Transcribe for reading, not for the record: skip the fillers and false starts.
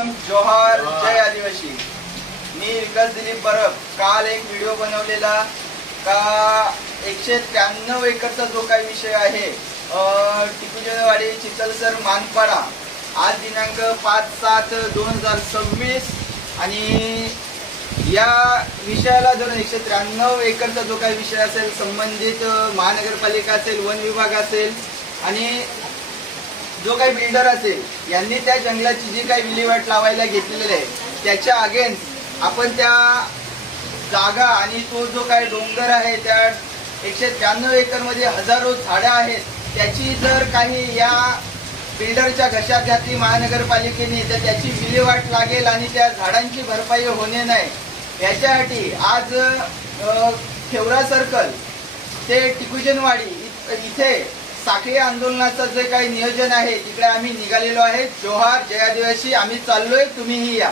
सलाम, जोहार, जय आदिवासी। मी विकास दिलीप परब काल एक व्हिडिओ बनवलेला का 193 एकरचा जो काही विषय आहे टिकुजनवाडी चितलसर मानपाडा आज दिनांक 5/7/2026 आणि या विषयाला जर 193 एकरचा जो काही विषय असेल संबंधित महानगरपालिका असेल, वन विभाग असेल आणि जो काही बिल्डर असेल यांनी त्या जंगलाची जी काही विल्हेवाट लावायला घेतलेली आहे त्याच्या अगेन्स्ट आपण त्या जागा आणि तो जो काही डोंगर आहे त्या 193 एकरमध्ये हजारो झाडं आहेत त्याची जर काही या बिल्डरच्या घशात घातली महानगरपालिकेने तर त्याची विल्हेवाट लागेल आणि त्या झाडांची भरपाई होणे नाही याच्यासाठी आज खेवरा सर्कल ते टिकुजनवाडी इथे साखळी आंदोलनाचं जे काही नियोजन आहे तिकडे आम्ही निघालेलो आहे। जोहार, जय आदिवासी। आम्ही चाललोय, तुम्हीही या।